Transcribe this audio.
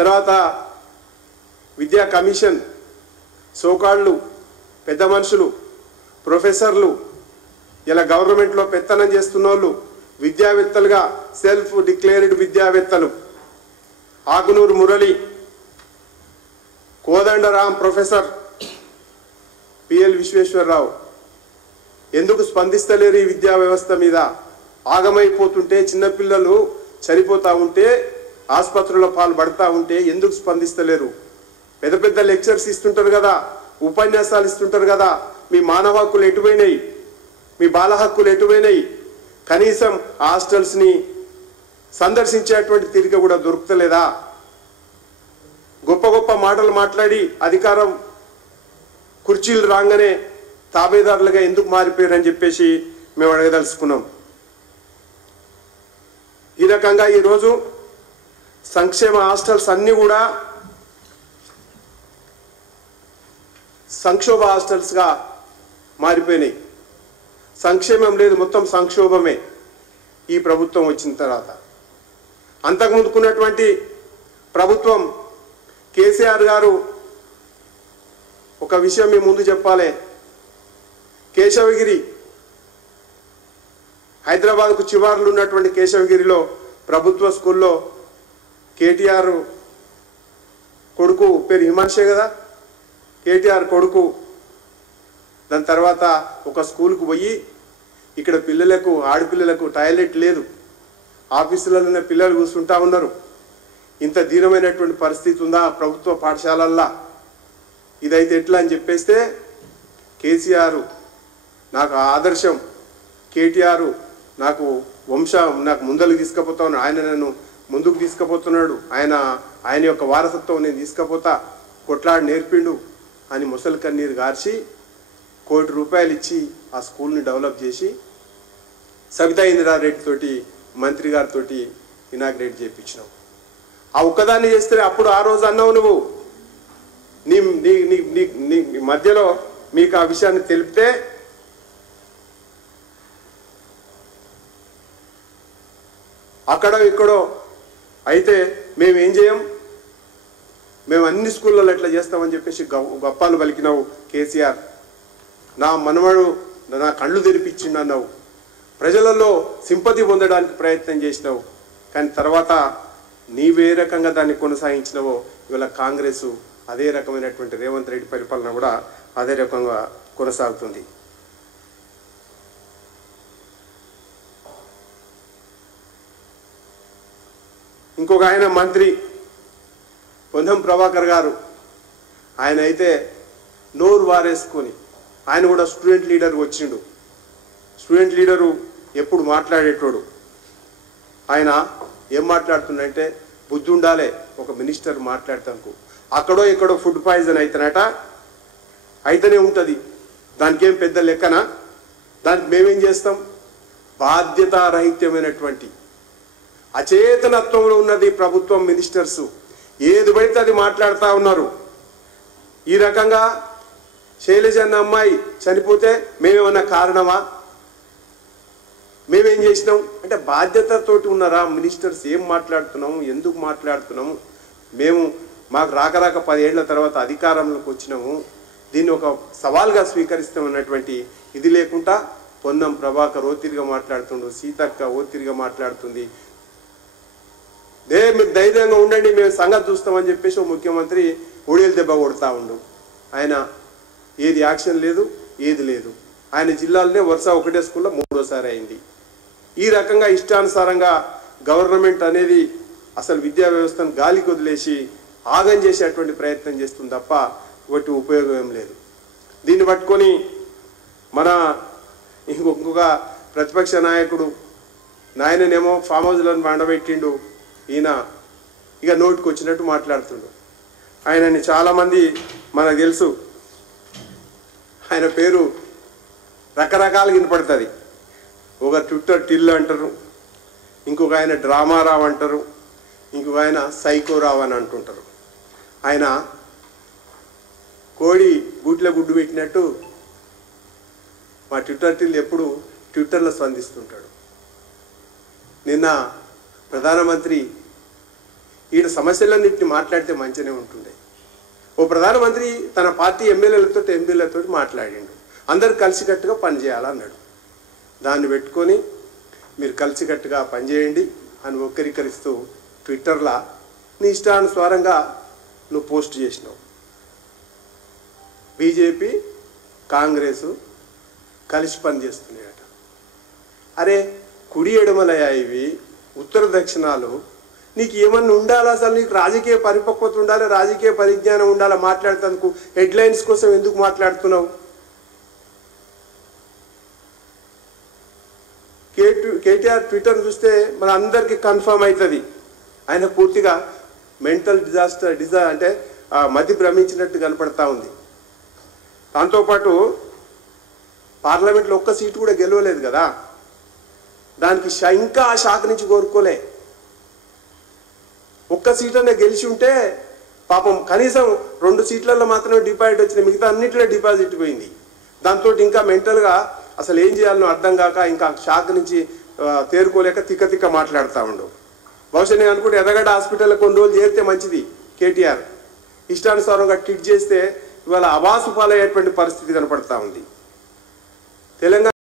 తర్వాత విద్యా కమిషన్ సోకాళ్ళు పెద్ద మనుషులు ప్రొఫెసర్లు ఇలా గవర్నమెంట్లో పెత్తనం చేస్తున్న వాళ్ళు విద్యావేత్తలుగా సెల్ఫ్ డిక్లేర్డ్ విద్యావేత్తలు ఆకునూరు మురళి కోదండరాం ప్రొఫెసర్ పిఎల్ విశ్వేశ్వరరావు ఎందుకు స్పందిస్తలేరు ఈ విద్యా వ్యవస్థ మీద ఆగమైపోతుంటే చిన్నపిల్లలు చనిపోతూ ఉంటే ఆసుపత్రుల పాలు పడతా ఉంటే ఎందుకు స్పందిస్తలేరు పెద్ద పెద్ద లెక్చర్స్ ఇస్తుంటారు కదా ఉపన్యాసాలు ఇస్తుంటారు కదా మీ మానవ హక్కులు ఎటుపోయినాయి మీ బాల హక్కులు ఎటుపోయినాయి కనీసం హాస్టల్స్ని సందర్శించేటువంటి తీరిక కూడా దొరుకుతలేదా గొప్ప గొప్ప మాటలు మాట్లాడి అధికారం కుర్చీలు రాగానే తాబేదారులుగా ఎందుకు మారిపోయారని చెప్పేసి మేము అడగదలుచుకున్నాం ఈ రకంగా ఈరోజు సంక్షేమ హాస్టల్స్ అన్నీ కూడా సంక్షోభ హాస్టల్స్గా మారిపోయినాయి సంక్షేమం లేదు మొత్తం సంక్షోభమే ఈ ప్రభుత్వం వచ్చిన తర్వాత అంతకుముందుకున్నటువంటి ప్రభుత్వం కేసీఆర్ గారు ఒక విషయం మీ ముందు చెప్పాలి కేశవగిరి హైదరాబాద్కు చివార్లు ఉన్నటువంటి కేశవగిరిలో ప్రభుత్వ స్కూల్లో కేటీఆర్ కొడుకు పేరు హిమాంశే కదా కేటీఆర్ కొడుకు దాని తర్వాత ఒక స్కూల్కు పోయి ఇక్కడ పిల్లలకు ఆడపిల్లలకు టాయిలెట్ లేదు ఆఫీసులలో పిల్లలు కూర్చుంటా ఉన్నారు ఇంత దీనమైనటువంటి పరిస్థితి ఉందా ప్రభుత్వ పాఠశాలల్లో ఇదైతే ఎట్లా అని చెప్పేస్తే కేసీఆర్ నాకు ఆదర్శం కేటీఆర్ నాకు నాకు ముందలు తీసుకుపోతాను ఆయన నన్ను ముందుకు తీసుకుపోతున్నాడు ఆయన యొక్క వారసత్వం నేను తీసుకుపోతా కొట్లాడి నేర్పిండు అని ముసలి కన్నీరు గార్చి ₹1 కోటి ఇచ్చి ఆ స్కూల్ని డెవలప్ చేసి సబితా ఇంద్రారెడ్డి తోటి మంత్రి గారితో ఇనాగ్రేట్ చేయించినావు ఆ ఒక్కదాన్ని చేస్తే అప్పుడు ఆ రోజు అన్నావు నువ్వు నీ మధ్యలో మీకు ఆ విషయాన్ని తెలిపితే అక్కడో ఇక్కడో అయితే మేమేం చేయం మేము అన్ని స్కూళ్ళలో ఎట్లా చేస్తామని చెప్పేసి గప్పాలు పలికినావు కేసీఆర్ నా మనవడు నా కళ్ళు తెరిపించిండు అన్నావు ప్రజలలో సింపతి పొందడానికి ప్రయత్నం చేసినావు కానీ తర్వాత నీవే రకంగా దాన్ని కొనసాగించినవో ఇవాళ కాంగ్రెస్ అదే రకమైనటువంటి రేవంత్ రెడ్డి పరిపాలన కూడా అదే రకంగా కొనసాగుతుంది ఇంకొక ఆయన మంత్రి పొన్నం ప్రభాకర్ గారు ఆయన అయితే నోరు వారేసుకొని ఆయన కూడా స్టూడెంట్ లీడర్ వచ్చిండు స్టూడెంట్ లీడరు ఎప్పుడు మాట్లాడేటోడు ఆయన ఏం మాట్లాడుతుండంటే బుద్ధి ఉండాలి ఒక మినిస్టర్ మాట్లాడతానికి అక్కడో ఎక్కడో ఫుడ్ పాయిజన్ అయితేనే ఉంటుంది దానికి ఏం పెద్ద లెక్కనా దానికి మేమేం చేస్తాం బాధ్యతారహిత్యమైనటువంటి అచేతనత్వంలో ఉన్నది ప్రభుత్వం మినిస్టర్స్ ఏది పడితే అది మాట్లాడుతూ ఉన్నారు ఈ రకంగా శైలజ అన్న అమ్మాయి చనిపోతే మేమేమన్నా కారణమా మేమేం చేసినాం అంటే బాధ్యతతోటి ఉన్నారా మినిస్టర్స్ ఏం మాట్లాడుతున్నాము ఎందుకు మాట్లాడుతున్నాము మాకు రాక 10 ఏళ్ల తర్వాత అధికారంలోకి వచ్చినాము దీన్ని ఒక సవాల్గా స్వీకరిస్తామన్నటువంటి ఇది లేకుండా పొన్నం ప్రభాకర్ ఓతిరిగా మాట్లాడుతుండు సీతక్క ఓతిరిగా మాట్లాడుతుంది మీరు ధైర్యంగా ఉండండి మేము సంగతి చూస్తామని చెప్పేసి ఓ ముఖ్యమంత్రి ఒడియలు దెబ్బ కొడతా ఉండు ఆయన ఏది యాక్షన్ లేదు ఏది లేదు ఆయన జిల్లాలోనే వరుస ఒకటే స్కూల్లో 3వ అయింది ఈ రకంగా ఇష్టానుసారంగా గవర్నమెంట్ అనేది అసలు విద్యా వ్యవస్థను గాలికి వదిలేసి ఆగం చేసేటువంటి ప్రయత్నం చేస్తుంది తప్ప ఒకటి ఉపయోగం ఏం లేదు దీన్ని పట్టుకొని మన ఇంకొక ప్రతిపక్ష నాయకుడు నాయననేమో ఫామ్ హౌస్లను వండబెట్టిండు ఈయన ఇక నోటికి వచ్చినట్టు మాట్లాడుతుండు ఆయనని చాలామంది మనకు తెలుసు ఆయన పేరు రకరకాలుగా వినపడుతుంది ఒక ట్విట్టర్ టిల్ అంటారు ఇంకొక ఆయన డ్రామారావు అంటారు ఇంకొక ఆయన సైకోరావు అని అంటుంటారు ఆయన కోడి గూట్లో గుడ్డు పెట్టినట్టు మా ట్విట్టర్ టిల్ ఎప్పుడు ట్విట్టర్లో స్పందిస్తుంటాడు నిన్న ప్రధానమంత్రి ఈడ సమస్యలన్నింటినీ మాట్లాడితే మంచిగానే ఉంటుండే. ఓ ప్రధానమంత్రి తన పార్టీ ఎమ్మెల్యేలతో ఎంపీలతో మాట్లాడిండు, అందరు కలిసికట్టుగా పనిచేయాలన్నాడు. దాన్ని పెట్టుకొని మీరు కలిసికట్టుగా పనిచేయండి అని వక్రీకరిస్తూ ట్విట్టర్లో నీ ఇష్టానుసారంగా నువ్వు పోస్ట్ చేసినావు. బీజేపీ కాంగ్రెస్ కలిసి పనిచేస్తున్నాయట. అరే కుడి ఎడమలయా ఇవి, ఉత్తర దక్షిణాలు. నీకు ఏమన్నా ఉండాలా? అసలు నీకు రాజకీయ పరిపక్వత ఉండాలి, రాజకీయ పరిజ్ఞానం ఉండాలా? మాట్లాడేందుకు హెడ్లైన్స్ కోసం ఎందుకు మాట్లాడుతున్నావు? కేటీఆర్ ట్విట్టర్ చూస్తే మన అందరికీ కన్ఫర్మ్ అవుతుంది ఆయన పూర్తిగా మెంటల్ డిజాస్టర్ అంటే మతి భ్రమించినట్టు కనపడతా ఉంది. దాంతోపాటు పార్లమెంట్లో ఒక్క సీటు కూడా గెలవలేదు కదా, దానికి ఇంకా ఆ శాఖ నుంచి కోరుకోలే. ఒక్క సీట్ అనే గెలిచి ఉంటే పాపం కనీసం 2 సీట్లలో మాత్రమే డిపాజిట్ వచ్చింది, మిగతా అన్నింటిలో డిపాజిట్ పోయింది. దాంతో ఇంకా మెంటల్గా అసలు ఏం చేయాలనో అర్థం కాక ఇంకా శాఖ నుంచి తేరుకోలేక తిక్క మాట్లాడుతూ ఉండు. బహుశా నేను అనుకుంటే ఎర్రగడ్డ హాస్పిటల్లో కొన్ని రోజులు చేరితే మంచిది. కేటీఆర్ ఇష్టానుసారంగా ట్వీట్ చేస్తే ఇవాళ అవాసు పాలయ్యేటువంటి పరిస్థితి కనపడతా ఉంది. తెలంగాణ